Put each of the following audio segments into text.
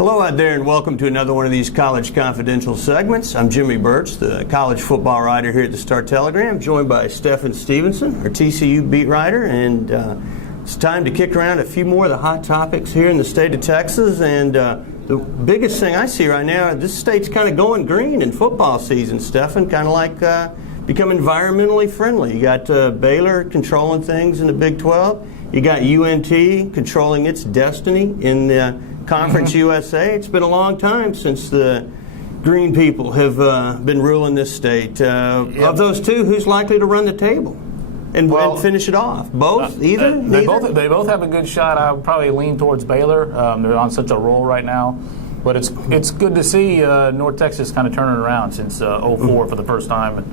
Hello out there and welcome to another one of these College Confidential segments. I'm Jimmy Birch, the college football writer here at the Star-Telegram, joined by Stephen Stevenson, our TCU beat writer, and it's time to kick around a few more of the hot topics here in the state of Texas. And the biggest thing I see right now, this state's kind of going green in football season, Stephen, kind of like become environmentally friendly. You got Baylor controlling things in the Big 12. You got UNT controlling its destiny in the Conference USA. It's been a long time since the green people have been ruling this state. Of those two, who's likely to run the table and finish it off? Both? Either? They both have a good shot. I would probably lean towards Baylor. They're on such a roll right now. But it's good to see North Texas kind of turning around since 04 for the first time.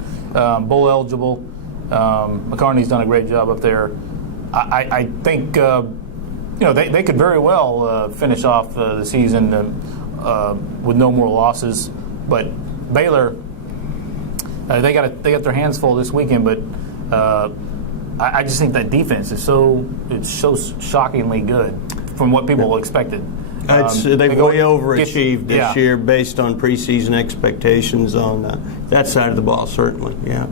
Bowl eligible. McCartney's done a great job up there. I think they could very well finish off the season with no more losses. But Baylor, they got their hands full this weekend. But I just think that defense is so shockingly good from what people expected. They've way overachieved this year based on preseason expectations on that side of the ball, certainly. Yeah,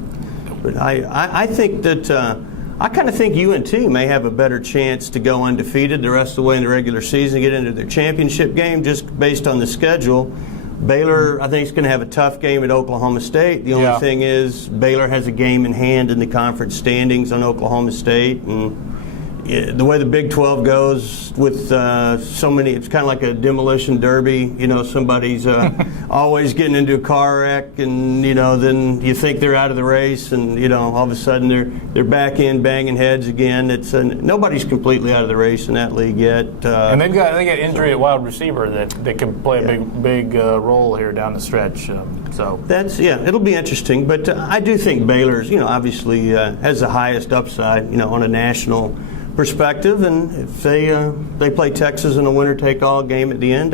but I think that. I kind of think UNT may have a better chance to go undefeated the rest of the way in the regular season, get into their championship game just based on the schedule. Baylor, I think, is going to have a tough game at Oklahoma State. The only thing is Baylor has a game in hand in the conference standings on Oklahoma State. And the way the Big 12 goes with so many, it's kind of like a demolition derby. You know, somebody's always getting into a car wreck, and then you think they're out of the race, and all of a sudden they're back in banging heads again. It's nobody's completely out of the race in that league yet. And they got injury at wide receiver that can play a big role here down the stretch. So that's it'll be interesting. But I do think Baylor's obviously has the highest upside on a national perspective, and if they play Texas in a winner-take-all game at the end,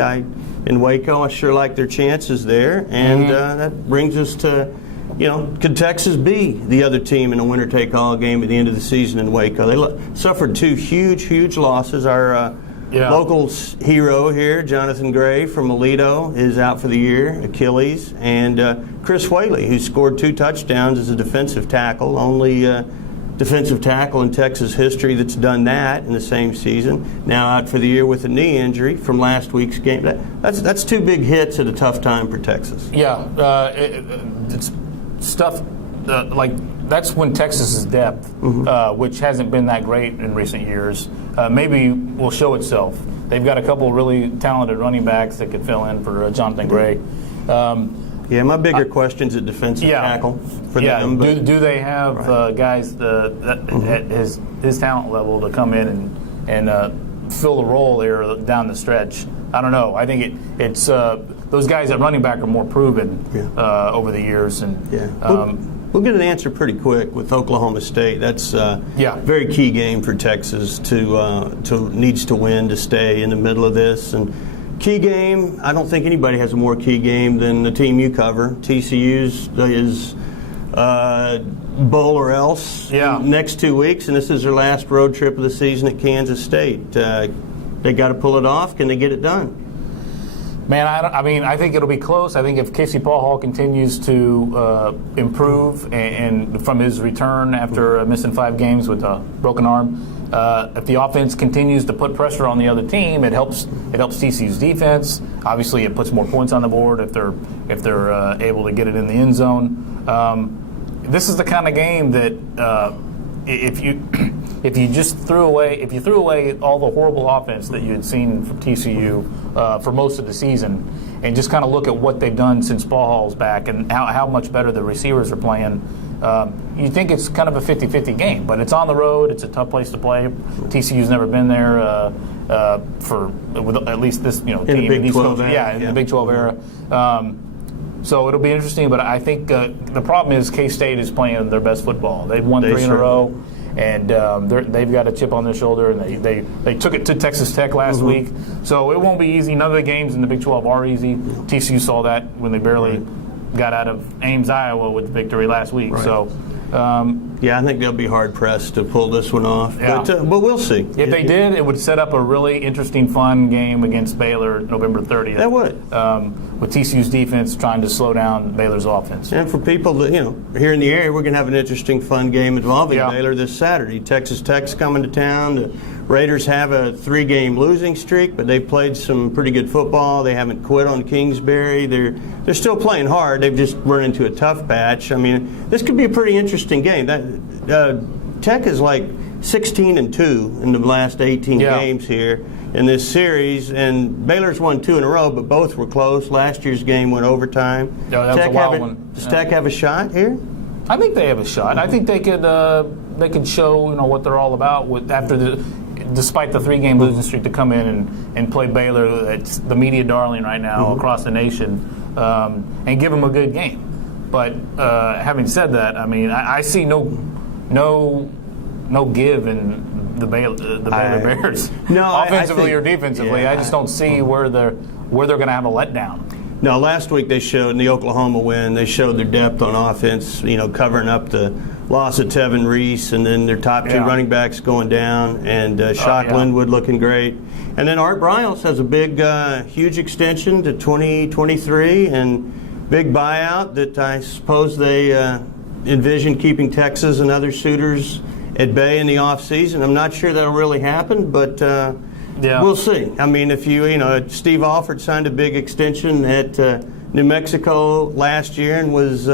in Waco, I sure like their chances there. And that brings us to, could Texas be the other team in a winner-take-all game at the end of the season in Waco? They suffered two huge losses. Our local hero here, Jonathan Gray from Aledo, is out for the year, Achilles, and Chris Whaley, who scored 2 touchdowns as a defensive tackle, only defensive tackle in Texas history that's done that in the same season. Now out for the year with a knee injury from last week's game. That's 2 big hits at a tough time for Texas. Yeah, it's stuff like that's when Texas's depth, which hasn't been that great in recent years, maybe will show itself. They've got a couple really talented running backs that could fill in for Jonathan Gray. My bigger question's at defensive tackle for them. But do they have guys at his talent level to come in and fill the role there down the stretch? I don't know. I think it's those guys at running back are more proven over the years. And we'll get an answer pretty quick with Oklahoma State. That's a very key game for Texas to needs to win to stay in the middle of this. And key game, I don't think anybody has a more key game than the team you cover. TCU's is bowl or else next 2 weeks, and this is their last road trip of the season at Kansas State. They got to pull it off. Can they get it done? Man, I think it'll be close. I think if Casey Paul Hall continues to improve and from his return after missing 5 games with a broken arm, if the offense continues to put pressure on the other team, it helps TCU's defense. Obviously, it puts more points on the board if they're able to get it in the end zone. This is the kind of game that if you threw away all the horrible offense that you had seen from TCU for most of the season, and just kind of look at what they've done since Paul Hall's back and how much better the receivers are playing. You think it's kind of a 50-50 game, but it's on the road. It's a tough place to play. TCU's never been there with at least this team in the Big 12 era. In the Big 12 era. So it'll be interesting, but I think the problem is K-State is playing their best football. They've won 3 in a row, and they've got a chip on their shoulder, and they took it to Texas Tech last week. So it won't be easy. None of the games in the Big 12 are easy. TCU saw that when they barely got out of Ames, Iowa with the victory last week. Right. So Yeah, I think they'll be hard pressed to pull this one off. Yeah. But we'll see. If they did, it would set up a really interesting, fun game against Baylor November 30th. That would. With TCU's defense trying to slow down Baylor's offense. And for people that, here in the area, we're going to have an interesting, fun game involving Yeah. Baylor this Saturday. Texas Tech's coming to town. The Raiders have a 3-game losing streak, but they've played some pretty good football. They haven't quit on Kingsbury. They're still playing hard. They've just run into a tough patch. I mean, this could be a pretty interesting game. Tech is like 16-2 in the last 18 games here in this series, and Baylor's won 2 in a row, but both were close. Last year's game went overtime. Yeah, that was a wild one. Does Tech have a shot here? I think they have a shot. I think they could show what they're all about despite the 3-game losing streak, to come in and play Baylor. It's the media darling right now across the nation, and give them a good game. But having said that, I mean, I see no give in the Baylor Bears, offensively or defensively. I just don't see where they're going to have a letdown. No, last week they showed in the Oklahoma win, they showed their depth on offense, covering up the loss of Tevin Reese, and then their top 2 running backs going down, and Shock Linwood looking great. And then Art Briles has a big, huge extension to 2023, and big buyout that I suppose they envision keeping Texas and other suitors at bay in the offseason. I'm not sure that'll really happen, but we'll see. I mean, if Steve Alford signed a big extension at New Mexico last year and was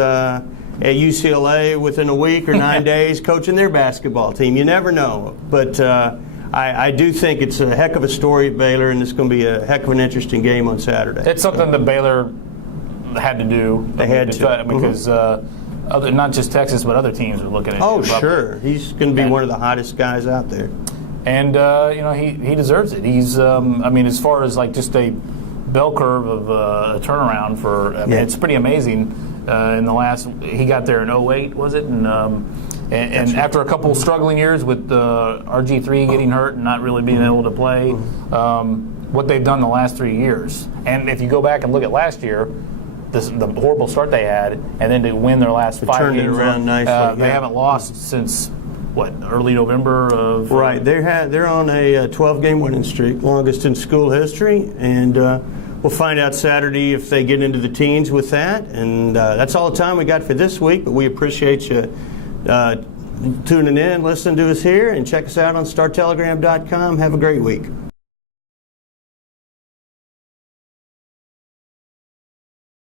at UCLA within a week or 9 days coaching their basketball team. You never know. But I do think it's a heck of a story at Baylor, and it's going to be a heck of an interesting game on Saturday. It's something that Baylor had to do. They had to. Because not just Texas, but other teams are looking at him. Oh, sure. He's going to be one of the hottest guys out there. And, he deserves it. He's, as far as like just a bell curve of a turnaround it's pretty amazing. In the last, he got there in 2008, was it? And after a couple struggling years with RG3 getting hurt and not really being able to play, what they've done the last 3 years. And if you go back and look at last year, the horrible start they had, and then to win their last 5 turned games, it around nicely. they haven't lost since early November of. Right, they're on a 12-game winning streak, longest in school history, and we'll find out Saturday if they get into the teens with that. And that's all the time we got for this week. But we appreciate you tuning in, listening to us here, and check us out on StarTelegram.com. Have a great week.